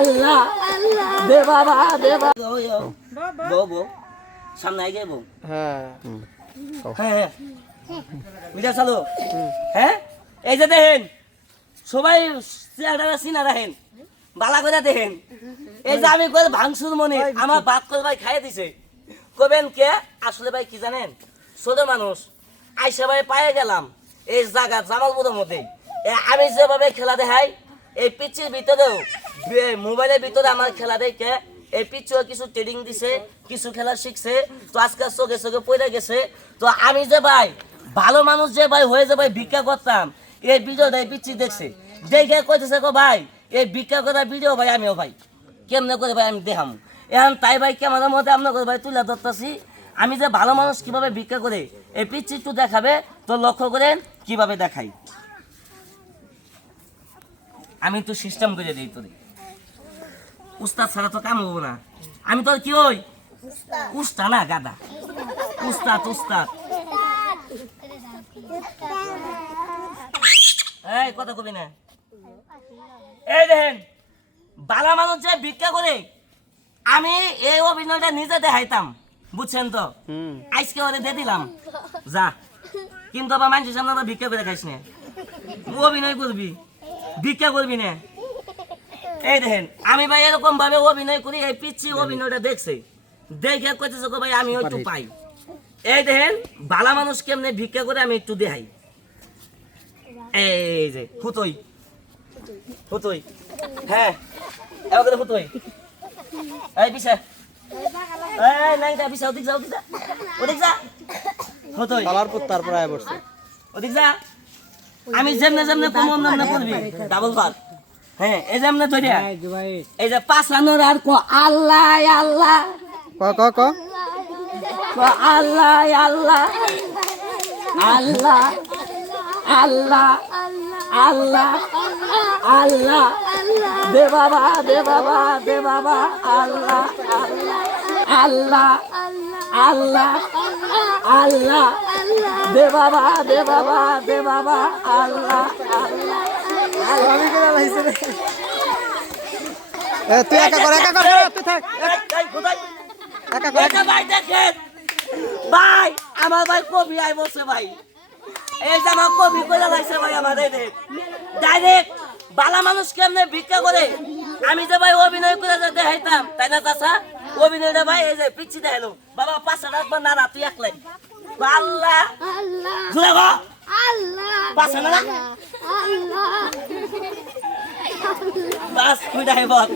আল্লাহ দে বাবা দে বাবা। বউ বউ সামনে আগে বউ। হ্যাঁ। হ্যাঁ হ্যাঁ হ্যাঁ। এই যে দেখেন সবাই চেহারা চিনা রাখেন বালা করে দেখেন। এই যে আমি করে ভাঙসুর মনে আমার বাদ করে ভাই খাইয়ে দিছে। কবেন কে? আসলে ভাই কি জানেন? ছোট মানুষ। আইসা ভাই পায়ে গেলাম এই জায়গা জামালপুরের মধ্যে। এ আমি যেভাবে খেলা দেখাই এই পিচির ভিতরেও মোবাইলের ভিতরে আমার খেলা দেখে এই পিচুও কিছু ট্রেনিং দিছে, কিছু খেলা শিখছে, তো আজকে চোখে চোখে পড়ে গেছে। তো আমি যে ভাই, ভালো মানুষ যে ভাই, হয়ে যে ভাই ভিক্ষা করতাম, এই ভিডিওটা এই পিচি দেখছে। দেখে কইতেছে গো ভাই, এই ভিক্ষা করা ভিডিও ভাই আমিও ভাই। কেমনে করে ভাই আমি দেখাম? এখন তাই ভাই ক্যামেরার মধ্যে আপনার ভাই তুলে ধরতেছি। আমি যে ভালো মানুষ কীভাবে ভিক্ষা করে, এই পিচ্ছি একটু দেখাবে, তো লক্ষ্য করেন কীভাবে দেখাই। আমি একটু সিস্টেম করে দিই তোরে। উস্তাদ ছাড়া তো কাম হব না। আমি তোর কি ওই উস্তা না গাদা। উস্তাদ উস্তাদ। এই কথা কবি না। এই দেখেন বালা মানুষ যে ভিক্ষা করে আমি এই অভিনয়টা নিজে দেখাইতাম বুঝছেন তো? আজকে ওরে দিয়ে দিলাম। যা। কিন্তু আবার মানুষের সামনে ভিক্ষা করে খাইস না। অভিনয় করবি ভিক্ষা করবি না। এই দেখেন আমি ভাই এরকম ভাবে অভিনয় করি এই পিচ্ছি অভিনয়টা দেখছে। দেখে কইতেছে গো ভাই আমি একটু পাই। এই দেখেন বালা মানুষ কেমনে ভিক্ষা করে আমি একটু দেখাই। এই যে হুতই। হুতই। হ্যাঁ এবার হুতই। এই পিছে। এই নাই যা পিছে ওদিক যা ওদিক যা। ওদিক যা। হুতই। কালার পর তারপর আয় পড়ছে। ওদিক যা। আমি যেমনে যেমনে কম অন্য করবি। ডাবল পার। হ্যাঁ এই যেমনে ধরে এই যে পাঁচানোর আর কো আল্লাহ আল্লাহ। ক ক? ক আল্লাহ আল্লাহ। আল্লাহ আল্লাহ আল্লাহ আল্লাহ। দে বাবা দে বাবা দে বাবা আল্লাহ আল্লাহ আল্লাহ আল্লাহ। দে বাবা দে বাবা দে বাবা আল্লাহ আল্লাহ। তুই একা কর একা কর তুই থাক? একা কর এটা ভাই দেখেন। ভাই আমার ভাই কবি আই বসে ভাই। এই যে আমার কবি করে লাগছে ভাই আমার দেখ ডাইরেক্ট বালা মানুষ কেমনে ভিক্ষা করে? আমি যে ভাই অভিনয় করে যে দেখাইতাম তাই না চাষা অভিনয়টা ভাই এই যে পিচ্ছি দেখাল বাবা পাঁচশো রাখব না না তুই একলাই আল্লাহ আল্লাহ। জুড়ে গো আল্লাহ। পাঁচশো না? আল্লাহ। বাস দেখাই বল।